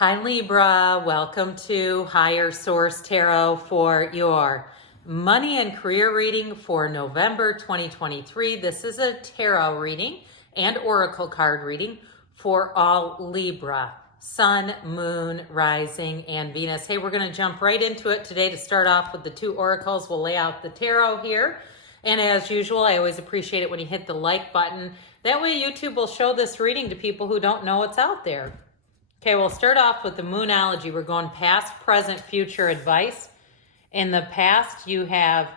Hi Libra, welcome to Higher Source Tarot for your money and career reading for November 2023. This is a tarot reading and oracle card reading for all Libra, Sun, Moon, Rising, and Venus. Hey, we're going to jump right into it today to start off with the two oracles. We'll lay out the tarot here. And as usual, I always appreciate it when you hit the like button. That way YouTube will show this reading to people who don't know what's out there. Okay, we'll start off with the moonology. We're going past, present, future advice. In the past, you have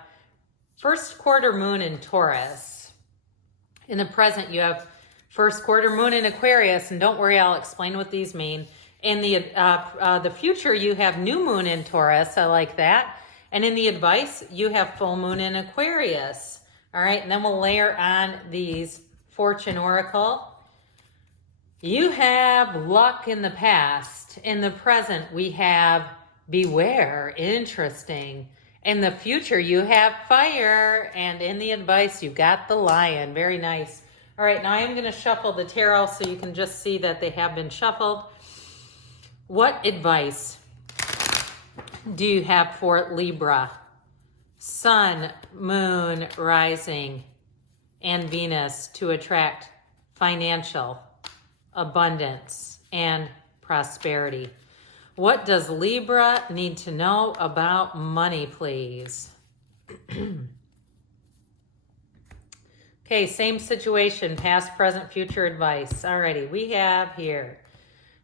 first quarter moon in Taurus. In the present, you have first quarter moon in Aquarius. And don't worry, I'll explain what these mean. In the future, you have new moon in Taurus. I like that. And in the advice, you have full moon in Aquarius. All right, and then we'll layer on these fortune oracle. You have luck in the past. In the present, we have beware. Interesting. In the future, you have fire. And in the advice, you got the lion. Very nice. All right, now I'm going to shuffle the tarot so you can just see that they have been shuffled. What advice do you have for Libra? Sun, Moon, Rising, and Venus to attract financial abundance and prosperity. What does Libra need to know about money, please? Okay, same situation, past, present, future advice. Alrighty, we have here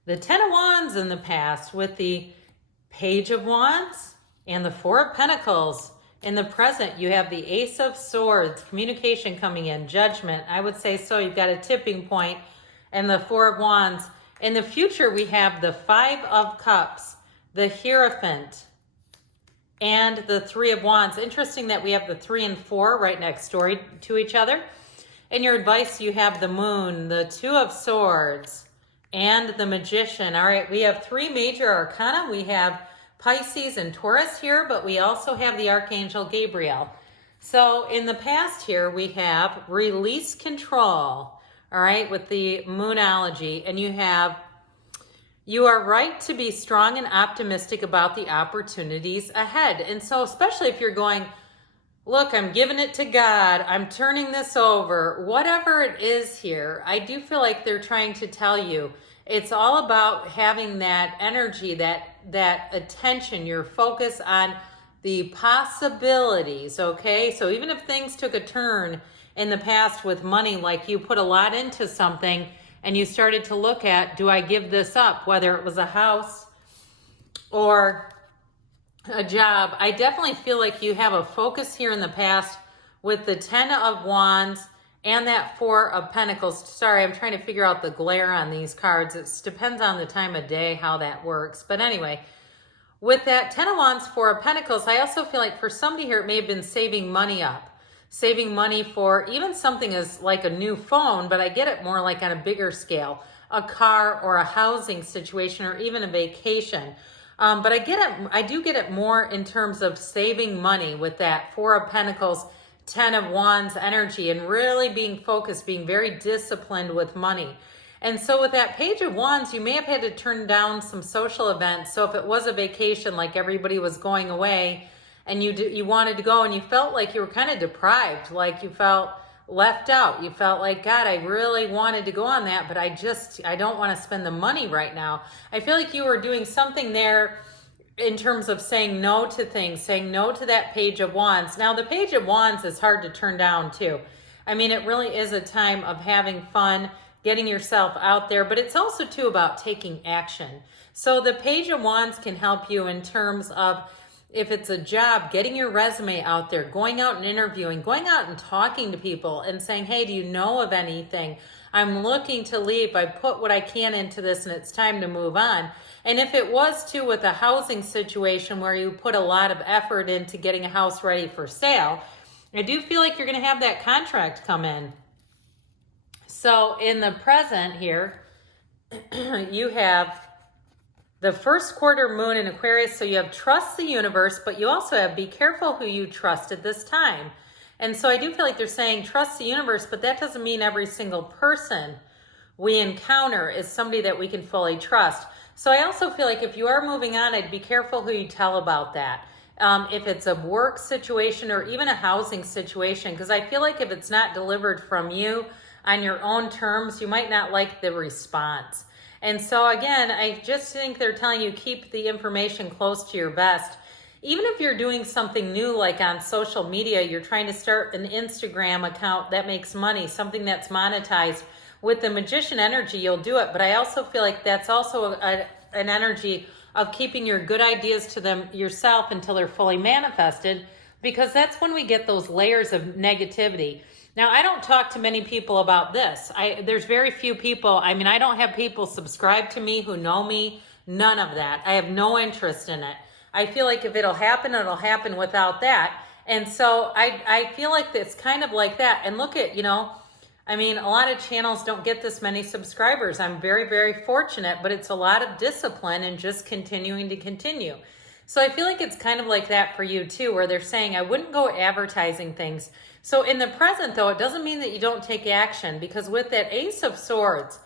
the Ten of Wands in the past with the Page of Wands and the Four of Pentacles. In the present, you have the Ace of Swords, communication coming in, judgment. I would say so. You've got a tipping point. And the Four of Wands. In the future, we have the Five of Cups, the Hierophant, and the Three of Wands. Interesting that we have the 3 and 4 right next door to each other. In your advice, you have the Moon, the Two of Swords, and the Magician. All right, we have 3 major arcana. We have Pisces and Taurus here, but we also have the Archangel Gabriel. So in the past here, we have release control. All right, with the moonology, and you are right to be strong and optimistic about the opportunities ahead. And so especially if you're going, look, I'm giving it to God, I'm turning this over, whatever it is here, I do feel like they're trying to tell you it's all about having that energy, that attention, your focus on the possibilities, okay? So even if things took a turn in the past with money, like you put a lot into something and you started to look at, do I give this up? Whether it was a house or a job, I definitely feel like you have a focus here in the past with the 10 of Wands and that 4 of Pentacles. Sorry, I'm trying to figure out the glare on these cards. It depends on the time of day how that works. But anyway, with that 10 of Wands, 4 of Pentacles, I also feel like for somebody here, it may have been saving money up. Saving money for even something as like a new phone, but I get it more like on a bigger scale, a car or a housing situation or even a vacation. But I do get it more in terms of saving money with that 4 of Pentacles, 10 of Wands energy, and really being focused, being very disciplined with money. And so with that Page of Wands, you may have had to turn down some social events. So if it was a vacation, like everybody was going away, and you wanted to go and you felt like you were kind of deprived, like you felt left out. You felt like, God, I really wanted to go on that, but I don't want to spend the money right now. I feel like you were doing something there in terms of saying no to things, saying no to that Page of Wands. Now, the Page of Wands is hard to turn down too. I mean, it really is a time of having fun, getting yourself out there, but it's also too about taking action. So the Page of Wands can help you in terms of, if it's a job, getting your resume out there, going out and interviewing, going out and talking to people and saying, hey, do you know of anything? I'm looking to leave. I put what I can into this and it's time to move on. And if it was too with a housing situation where you put a lot of effort into getting a house ready for sale, I do feel like you're going to have that contract come in. So in the present here, you have the first quarter moon in Aquarius, so you have trust the universe, but you also have be careful who you trust at this time. And so I do feel like they're saying trust the universe, but that doesn't mean every single person we encounter is somebody that we can fully trust. So I also feel like if you are moving on, I'd be careful who you tell about that. If it's a work situation or even a housing situation, because I feel like if it's not delivered from you on your own terms, you might not like the response. And so again, I just think they're telling you keep the information close to your vest. Even if you're doing something new, like on social media, you're trying to start an Instagram account that makes money, something that's monetized. With the magician energy, you'll do it. But I also feel like that's also an energy of keeping your good ideas to them yourself until they're fully manifested, because that's when we get those layers of negativity. Now, I don't talk to many people about this. There's very few people. I mean, I don't have people subscribe to me who know me. None of that. I have no interest in it. I feel like if it'll happen without that. And so I feel like it's kind of like that. And look at, I mean, a lot of channels don't get this many subscribers. I'm very, very fortunate, but it's a lot of discipline and just continuing to continue. So I feel like it's kind of like that for you too, where they're saying, I wouldn't go advertising things. So in the present though, it doesn't mean that you don't take action, because with that Ace of Swords,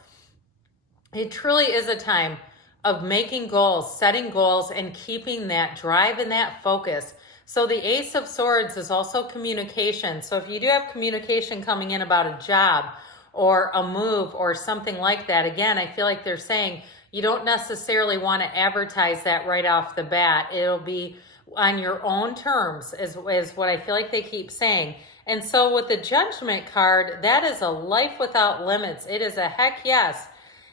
it truly is a time of making goals, setting goals, and keeping that drive and that focus. So the Ace of Swords is also communication. So if you do have communication coming in about a job or a move or something like that, again, I feel like they're saying you don't necessarily want to advertise that right off the bat. It'll be on your own terms is what I feel like they keep saying. And so with the Judgment card, that is a life without limits. It is a heck yes.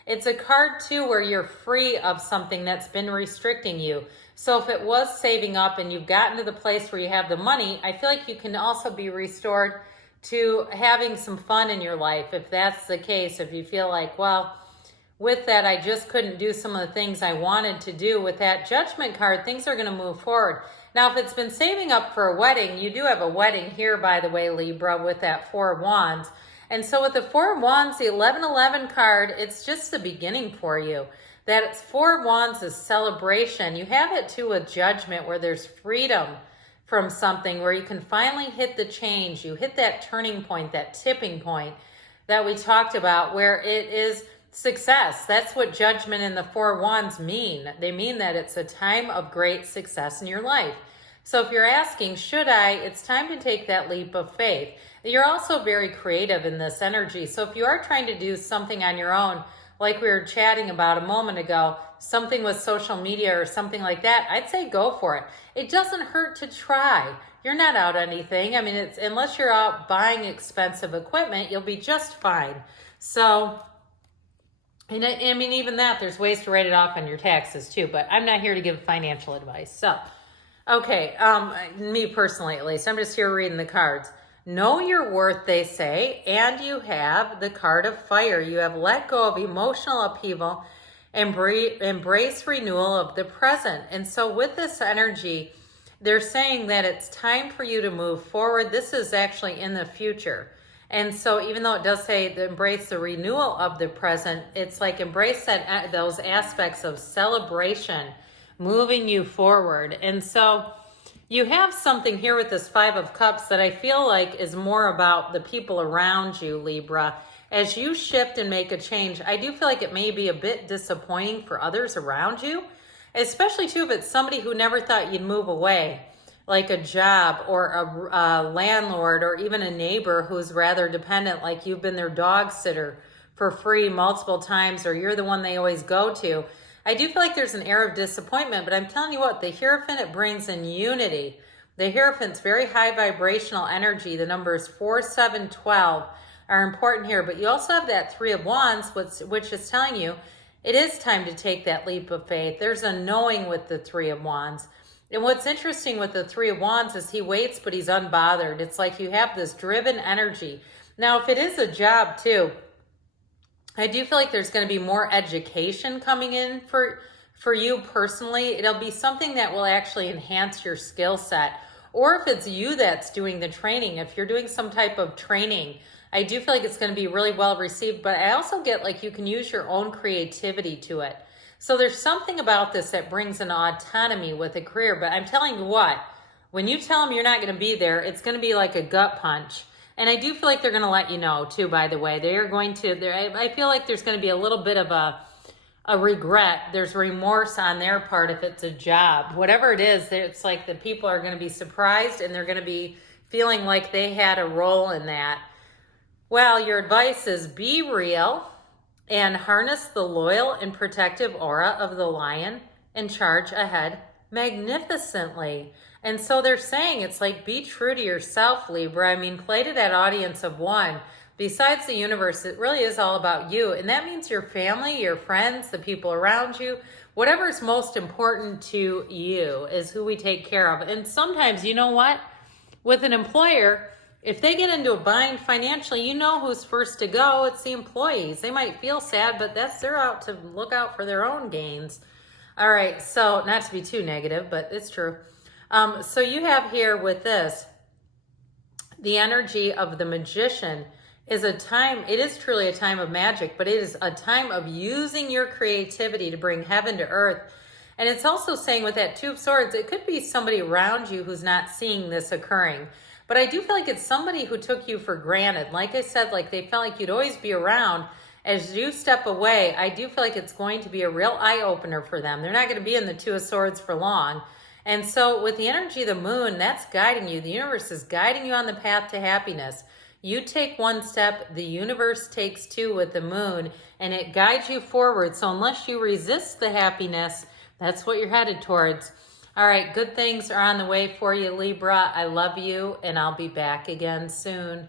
It's a card too where you're free of something that's been restricting you. So if it was saving up and you've gotten to the place where you have the money, I feel like you can also be restored to having some fun in your life. If that's the case, if you feel like, well, with that, I just couldn't do some of the things I wanted to do. With that Judgment card, things are going to move forward. Now, if it's been saving up for a wedding, you do have a wedding here, by the way, Libra, with that Four of Wands. And so with the Four of Wands, the 1111 card, it's just the beginning for you. That Four of Wands is celebration. You have it too with Judgment, where there's freedom from something, where you can finally hit the change. You hit that turning point, that tipping point that we talked about, where it is success. That's what Judgment and the Four of Wands mean. They mean that it's a time of great success in your life. So if you're asking, should I? It's time to take that leap of faith. You're also very creative in this energy. So if you are trying to do something on your own, like we were chatting about a moment ago, something with social media or something like that, I'd say go for it. It doesn't hurt to try. You're not out anything. I mean, it's unless you're out buying expensive equipment, you'll be just fine. So, and I mean, even that, there's ways to write it off on your taxes too, but I'm not here to give financial advice. So, okay, me personally at least, I'm just here reading the cards. Know your worth, they say, and you have the card of fire. You have let go of emotional upheaval, embrace renewal of the present. And so with this energy, they're saying that it's time for you to move forward. This is actually in the future. And so even though it does say to embrace the renewal of the present, it's like embrace those aspects of celebration, moving you forward. And so you have something here with this Five of Cups that I feel like is more about the people around you, Libra. As you shift and make a change, I do feel like it may be a bit disappointing for others around you, especially too if it's somebody who never thought you'd move away, like a job or a landlord or even a neighbor who's rather dependent, like you've been their dog sitter for free multiple times, or you're the one they always go to. I do feel like there's an air of disappointment, but I'm telling you what, the Hierophant, it brings in unity. The Hierophant's very high vibrational energy. The numbers 4, 7, 12 are important here, but you also have that Three of Wands, which is telling you it is time to take that leap of faith. There's a knowing with the Three of Wands. And what's interesting with the Three of Wands is he waits, but he's unbothered. It's like you have this driven energy. Now, if it is a job too, I do feel like there's going to be more education coming in for you personally. It'll be something that will actually enhance your skill set. Or if it's you that's doing the training, if you're doing some type of training, I do feel like it's going to be really well received. But I also get like you can use your own creativity to it. So there's something about this that brings an autonomy with a career. But I'm telling you what, when you tell them you're not going to be there, it's going to be like a gut punch. And I do feel like they're going to let you know too, by the way. They are going to, I feel like there's going to be a little bit of a regret. There's remorse on their part if it's a job. Whatever it is, it's like the people are going to be surprised and they're going to be feeling like they had a role in that. Well, your advice is be real and harness the loyal and protective aura of the lion and charge ahead magnificently. And so they're saying it's like be true to yourself, Libra. I mean, play to that audience of one. Besides the universe, it really is all about you. And that means your family, your friends, the people around you, whatever is most important to you is who we take care of. And sometimes, you know what? With an employer, if they get into a bind financially, you know who's first to go. It's the employees. They might feel sad, but they're out to look out for their own gains. All right, so not to be too negative, but it's true. So you have here with this, the energy of the magician is a time, it is truly a time of magic, but it is a time of using your creativity to bring heaven to earth. And it's also saying with that Two of Swords, it could be somebody around you who's not seeing this occurring. But I do feel like it's somebody who took you for granted. Like I said, like they felt like you'd always be around. As you step away, I do feel like it's going to be a real eye-opener for them. They're not going to be in the Two of Swords for long. And so with the energy of the moon, that's guiding you. The universe is guiding you on the path to happiness. You take one step, the universe takes two with the moon, and it guides you forward. So unless you resist the happiness, that's what you're headed towards. All right, good things are on the way for you, Libra. I love you, and I'll be back again soon.